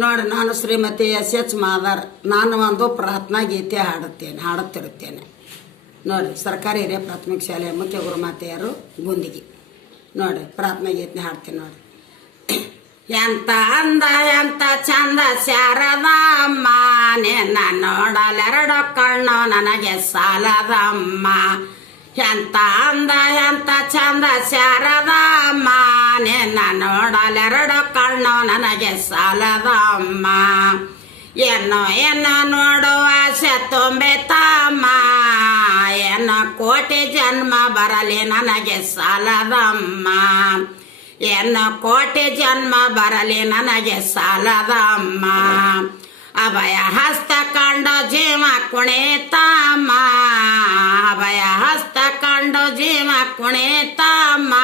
ನೋಡಿ, ನಾನು ಶ್ರೀಮತಿ ಎಸ್ ಮಾದಾರ್. ನಾನು ಒಂದು ಪ್ರಾರ್ಥನಾ ಗೀತೆ ಹಾಡುತ್ತಿರುತ್ತೇನೆ. ನೋಡಿ, ಸರ್ಕಾರಿ ಹಿರಿಯ ಪ್ರಾಥಮಿಕ ಶಾಲೆಯ ಮುಖ್ಯ ಗುರುಮಾತೆಯರು ಗುಂದಿಗಿ. ನೋಡಿ, ಪ್ರಾರ್ಥನಾ ಗೀತೆ ಹಾಡ್ತೀನಿ. ನೋಡಿ, ಎಂತ ಅಂದ ಎಂತ ಚಂದ ಶಾರದಮ್ಮ, ನಿನ್ನ ನೋಡಲೆರಡು ಕಣ್ಣು ನನಗೆ ಸಾಲದಮ್ಮ. ಎಂತ ಅಂದ ಎಂತ ಚಂದ ಶಾರದಮ್ಮ, ನಿನ್ನ ನೋಡಲೆರಡು ಕಣ್ಣು ನನಗೆ ಸಾಲದಮ್ಮ. ಏನು ನೋಡುವ ಆಸೆ ತುಂಬಿತಮ್ಮ, ಏನು ಕೋಟಿ ಜನ್ಮ ಬರಲಿ ನನಗೆ ಸಾಲದಮ್ಮ. ಏನು ಕೋಟಿ ಜನ್ಮ ಬರಲಿ ನನಗೆ ಸಾಲದಮ್ಮ. ಅಭಯ ಹಸ್ತ ಕಂಡು ಜೀವ ಕುಣಿತಮ್ಮ, ಅಭಯ ಹಸ್ತ ಕಂಡು ಜೀವ ಕುಣಿತಮ್ಮ.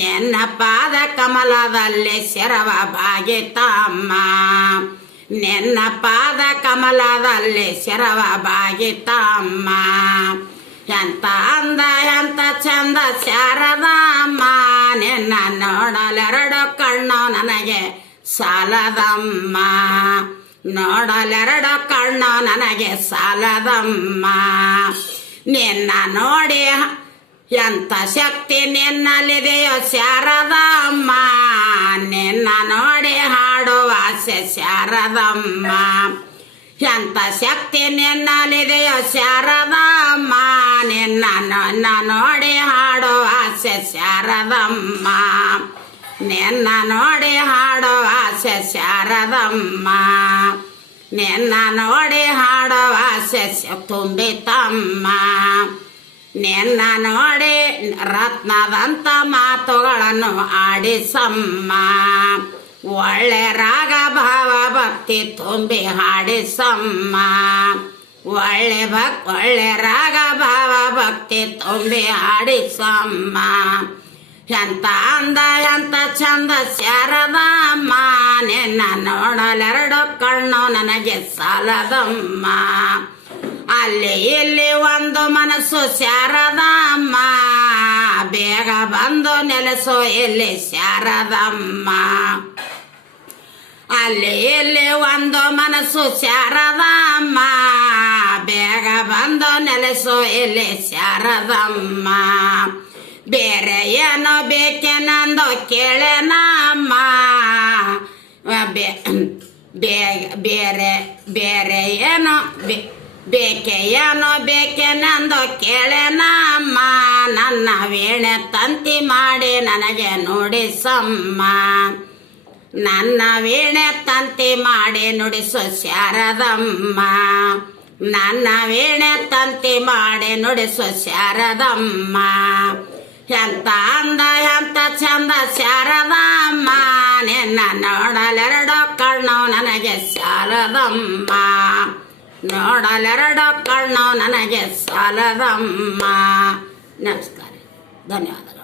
ನಿನ್ನ ಪಾದ ಕಮಲದಲ್ಲಿ ಶಿರವ ಬಾಗಿತಮ್ಮ, ನಿನ್ನ ಪಾದ ಕಮಲದಲ್ಲಿ ಶಿರವ ಬಾಗಿತಮ್ಮ. ಎಂತ ಅಂದ ಎಂತ ಚಂದ ಶಾರದಮ್ಮ, ನಿನ್ನ ನೋಡಲೆರಡು ಕಣ್ಣು ನನಗೆ ಸಾಲದಮ್ಮ. ನೋಡಲೆರಡು ಕಣ್ಣು ನನಗೆ ಸಾಲದಮ್ಮ. ನಿನ್ನ ನೋಡಿ ಎಂತ ಶಕ್ತಿ ನಿನ್ನಲ್ಲಿದೆಯೋ ಶಾರದಮ್ಮ, ನಿನ್ನ ನೋಡಿ ಹಾಡುವ ಆಸೆ ಶಾರದಮ್ಮ. ಎಂತ ಶಕ್ತಿ ನಿನ್ನಲ್ಲಿದೆಯೋ ಶಾರದಮ್ಮ, ನಿನ್ನ ನೋಡಿ ಹಾಡುವ ಆಸೆ ಶಾರದಮ್ಮ. ನಿನ್ನ ನೋಡಿ ಹಾಡುವ ಆಸೆ ಶಾರದಮ್ಮ. ನಿನ್ನ ನೋಡಿ ಹಾಡುವ ಆಸೆ ತುಂಬಿತಮ್ಮ. ನಿನ್ನ ನೋಡಿ ರತ್ನದಂತ ಮಾತುಗಳನ್ನು ಆಡಿಸಮ್ಮ. ಒಳ್ಳೆ ರಾಗ ಭಾವ ಭಕ್ತಿ ತುಂಬಿ ಹಾಡಿಸಮ್ಮ. ಒಳ್ಳೆ ರಾಗ ಭಾವ ಭಕ್ತಿ ತುಂಬಿ ಹಾಡಿಸಮ್ಮ. ಎಂತ ಅಂದ ಎಂತ ಚಂದ ಶಾರದಮ್ಮ, ನಿನ್ನ ನೋಡಲೆರಡು ಕಣ್ಣು ನನಗೆ ಸಾಲದಮ್ಮ. ಅಲ್ಲಿ ಇಲ್ಲಿ ಒಂದು ಮನಸ್ಸು ಶಾರದಮ್ಮ, ಬೇಗ ಬಂದು ನೆಲೆಸು ಇಲ್ಲಿ ಶಾರದಮ್ಮ. ಅಲ್ಲಿ ಇಲ್ಲಿ ಒಂದು ಮನಸ್ಸು ಶಾರದಮ್ಮ, ಬೇಗ ಬಂದು ನೆಲೆಸು ಇಲ್ಲಿ ಶಾರದಮ್ಮ. ಬೇರೆ ಏನೋ ಬೇಕೇನಂದು ಕೇಳೇನಮ್ಮ, ಬೇರೆ ಏನೋ ಬೇಕೇನಂದು ಕೇಳೇನಮ್ಮ. ನನ್ನ ವೀಣೆ ತಂತಿ ಮಾಡಿ ನನಗೆ ನುಡಿಸಮ್ಮ. ನನ್ನ ವೀಣೆ ತಂತಿ ಮಾಡಿ ನುಡಿಸು ಶಾರದಮ್ಮ. ನನ್ನ ವೀಣೆ ತಂತಿ ಮಾಡಿ ನುಡಿಸು ಶಾರದಮ್ಮ. ಎಂತ ಅಂದ ಎಂತ ಚಂದ ಶಾರದಮ್ಮ, ನಿನ್ನ ನೋಡಲೆರಡು ಕಣ್ಣು ನನಗೆ ಸಾಲದಮ್ಮ. ನೋಡಲೆರಡು ಕಣ್ಣು ನನಗೆ ಸಾಲದಮ್ಮ. ನಮಸ್ಕಾರ, ಧನ್ಯವಾದಗಳು.